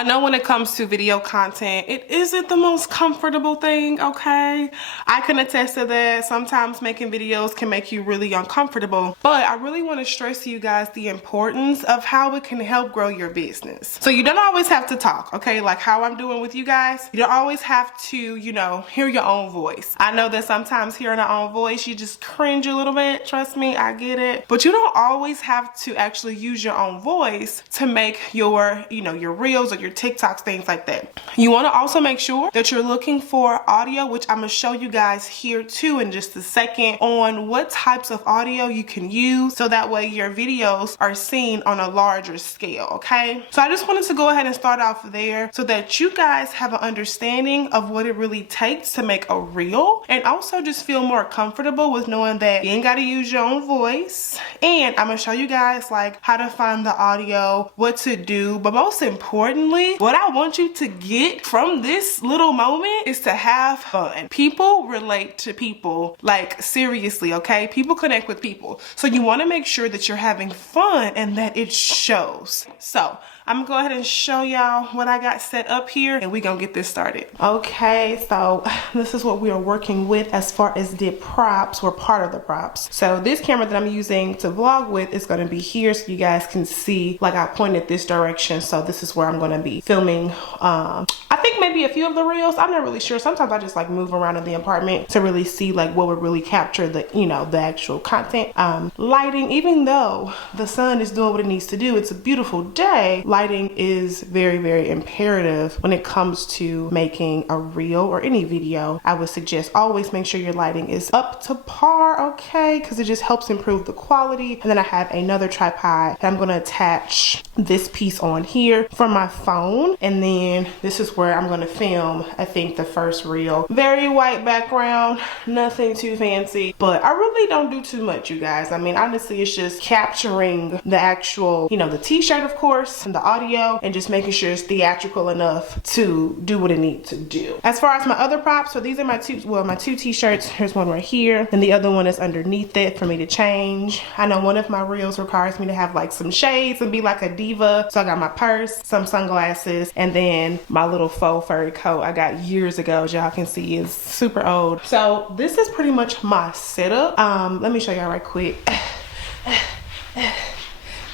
I know when it comes to video content, it isn't the most comfortable thing, okay? I can attest to that. Sometimes making videos can make you really uncomfortable, but I really want to stress to you guys the importance of how it can help grow your business. So you don't always have to talk, okay? Like how I'm doing with you guys. You don't always have to, you know, hear your own voice. I know that sometimes hearing our own voice, you just cringe a little bit. Trust me, I get it. But you don't always have to actually use your own voice to make your, you know, your reels or your TikToks, things like that. You want to also make sure that you're looking for audio, which I'm going to show you guys here too in just a second, on what types of audio you can use so that way your videos are seen on a larger scale, okay? So I just wanted to go ahead and start off there so that you guys have an understanding of what it really takes to make a reel, and also just feel more comfortable with knowing that you ain't got to use your own voice. And I'm going to show you guys like how to find the audio, what to do, but most importantly, what I want you to get from this little moment is to have fun. People relate to people, like seriously, okay? People connect with people. So you want to make sure that you're having fun and that it shows. So I'm gonna go ahead and show y'all what I got set up here and we gonna get this started. Okay, so this is what we are working with as far as the props, or part of the props. So this camera that I'm using to vlog with is gonna be here so you guys can see, like I pointed this direction. So this is where I'm gonna be filming, I think maybe a few of the reels. I'm not really sure. Sometimes I just like move around in the apartment to really see like what would really capture the, you know, the actual content. Lighting, even though the sun is doing what it needs to do, it's a beautiful day, lighting is very, very imperative when it comes to making a reel or any video. I would suggest always make sure your lighting is up to par, okay? Because it just helps improve the quality. And then I have another tripod that I'm going to attach this piece on here from my phone. And then this is where I'm going to film, I think, the first reel. Very white background, nothing too fancy, but I really don't do too much, you guys. I mean, honestly, it's just capturing the actual, you know, the t-shirt, of course, and the audio, and just making sure it's theatrical enough to do what it needs to do. As far as my other props, so these are my two t-shirts. Here's one right here, and the other one is underneath it for me to change. I know one of my reels requires me to have like some shades and be like a diva, so I got my purse, some sunglasses, and then my little faux furry coat I got years ago, as y'all can see is super old. So this is pretty much my setup. Let me show y'all right quick.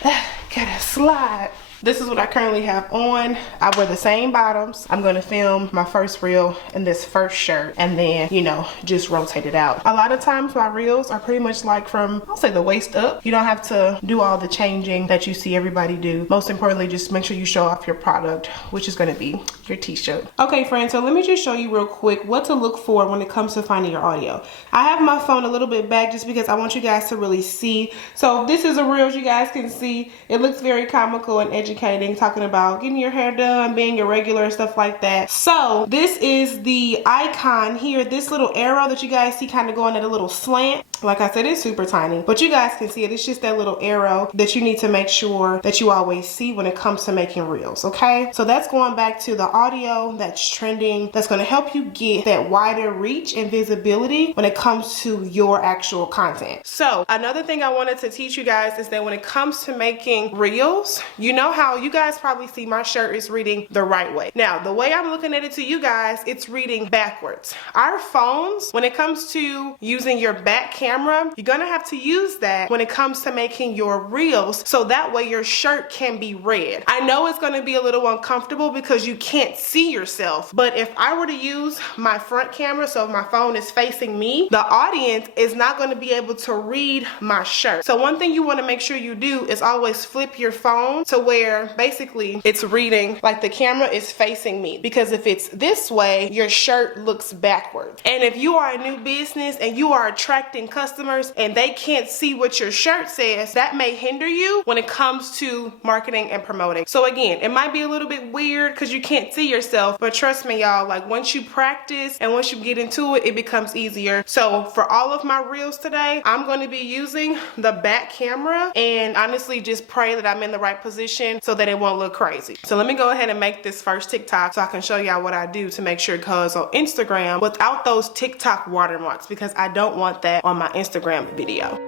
Gotta slide. This is what I currently have on. I wear the same bottoms. I'm gonna film my first reel in this first shirt and then, you know, just rotate it out. A lot of times my reels are pretty much like from, I'll say, the waist up. You don't have to do all the changing that you see everybody do. Most importantly, just make sure you show off your product, which is gonna be your t-shirt. Okay, friends, so let me just show you real quick what to look for when it comes to finding your audio. I have my phone a little bit back just because I want you guys to really see. So this is a reel, as you guys can see. It looks very comical and educating, talking about getting your hair done, being irregular, stuff like that. So this is the icon here, this little arrow that you guys see kind of going at a little slant. Like I said, it's super tiny, but you guys can see it. It's just that little arrow that you need to make sure that you always see when it comes to making reels, okay? So that's going back to the audio that's trending, that's going to help you get that wider reach and visibility when it comes to your actual content. So another thing I wanted to teach you guys is that when it comes to making reels, you know how you guys probably see my shirt is reading the right way. Now, the way I'm looking at it to you guys, it's reading backwards. Our phones, when it comes to using your back camera, you're gonna have to use that when it comes to making your reels, so that way your shirt can be read. I know it's gonna be a little uncomfortable because you can't see yourself, but if I were to use my front camera, so if my phone is facing me, the audience is not gonna be able to read my shirt. So one thing you wanna make sure you do is always flip your phone to where basically it's reading like the camera is facing me, because if it's this way, your shirt looks backwards. And if you are a new business and you are attracting customers and they can't see what your shirt says, that may hinder you when it comes to marketing and promoting. So again, it might be a little bit weird because you can't see yourself, but trust me, y'all, like once you practice and once you get into it, it becomes easier. So for all of my reels today, I'm going to be using the back camera, and honestly just pray that I'm in the right position so that it won't look crazy. So let me go ahead and make this first TikTok so I can show y'all what I do to make sure it goes on Instagram without those TikTok watermarks, because I don't want that on my Instagram video.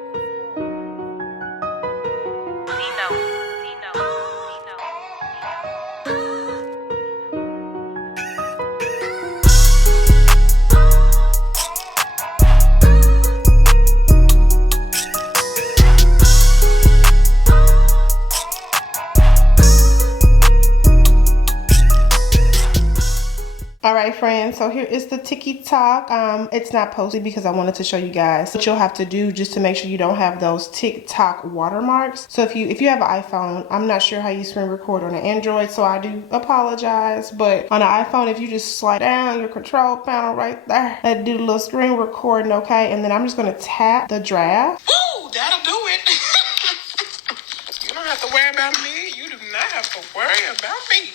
All right, friends, so here is the Tik Tok. It's not posted because I wanted to show you guys what you'll have to do just to make sure you don't have those Tik Tok watermarks. So if you have an iPhone, I'm not sure how you screen record on an Android, so I do apologize. But on an iPhone, if you just slide down your control panel right there, that do the little screen recording, okay? And then I'm just gonna tap the draft. Ooh, that'll do it. You don't have to worry about me. You do not have to worry about me.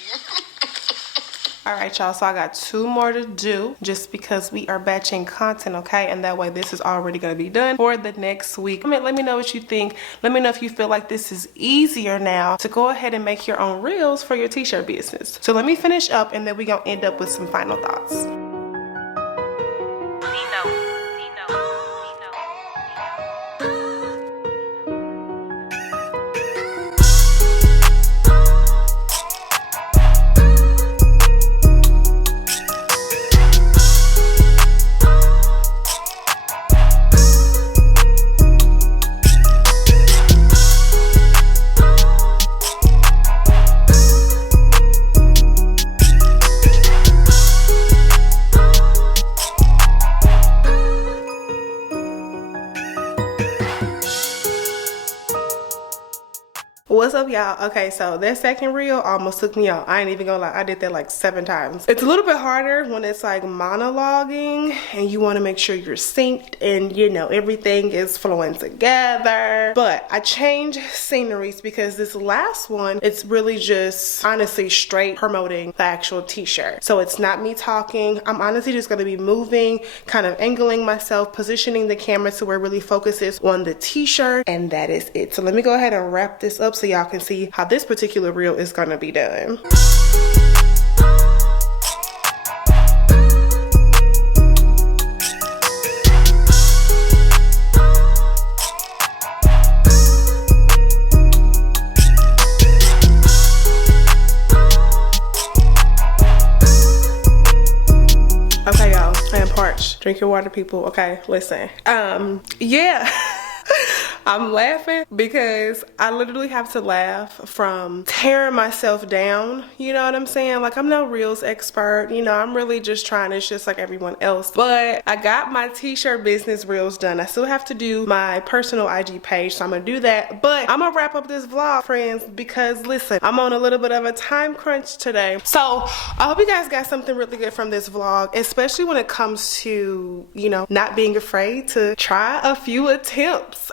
All right, y'all, so I got 2 more to do just because we are batching content, okay? And that way this is already gonna be done for the next week. Let me know what you think. Let me know if you feel like this is easier now to go ahead and make your own reels for your t-shirt business. So let me finish up and then we're gonna end up with some final thoughts. What's up, y'all? Okay, so that second reel almost took me out. I ain't even gonna lie, I did that like 7 times. It's a little bit harder when it's like monologuing and you want to make sure you're synced and you know everything is flowing together. But I changed sceneries because this last one, it's really just honestly straight promoting the actual t-shirt. So it's not me talking. I'm honestly just gonna be moving, kind of angling myself, positioning the camera to where it really focuses on the t-shirt, and that is it. So let me go ahead and wrap this up so y'all can see how this particular reel is gonna be done. Okay, y'all, I am parched. Drink your water, people. Okay, listen. Yeah. I'm laughing because I literally have to laugh from tearing myself down. You know what I'm saying? Like, I'm no reels expert. You know, I'm really just trying. It's just like everyone else. But I got my t-shirt business reels done. I still have to do my personal IG page, so I'm gonna do that. But I'm gonna wrap up this vlog, friends, because listen, I'm on a little bit of a time crunch today. So I hope you guys got something really good from this vlog, especially when it comes to, you know, not being afraid to try a few attempts.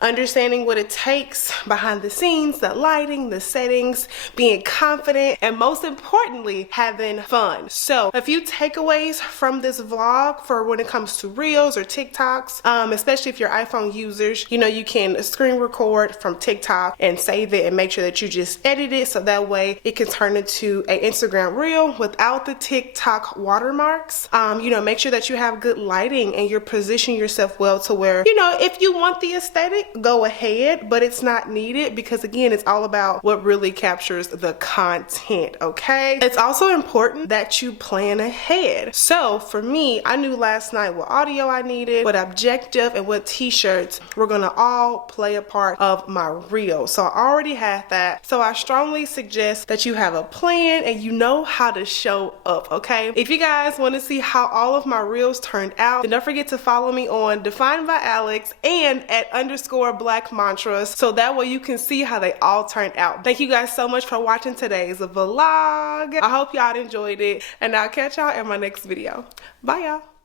Understanding what it takes behind the scenes, the lighting, the settings, being confident, and most importantly, having fun. So a few takeaways from this vlog for when it comes to reels or TikToks, especially if you're iPhone users, you know, you can screen record from TikTok and save it and make sure that you just edit it so that way it can turn into an Instagram reel without the TikTok watermarks. You know, make sure that you have good lighting and you're positioning yourself well to where, you know, if you want the aesthetic, go ahead, but it's not needed because again, it's all about what really captures the content, okay? It's also important that you plan ahead. So for me, I knew last night what audio I needed, what objective, and what t-shirts were gonna all play a part of my reel. So I already had that. So I strongly suggest that you have a plan and you know how to show up, okay? If you guys want to see how all of my reels turned out, then don't forget to follow me on Defined by Alex and at _Black Mantras, so that way you can see how they all turned out. Thank you guys so much for watching today's vlog. I hope y'all enjoyed it, and I'll catch y'all in my next video. Bye, y'all.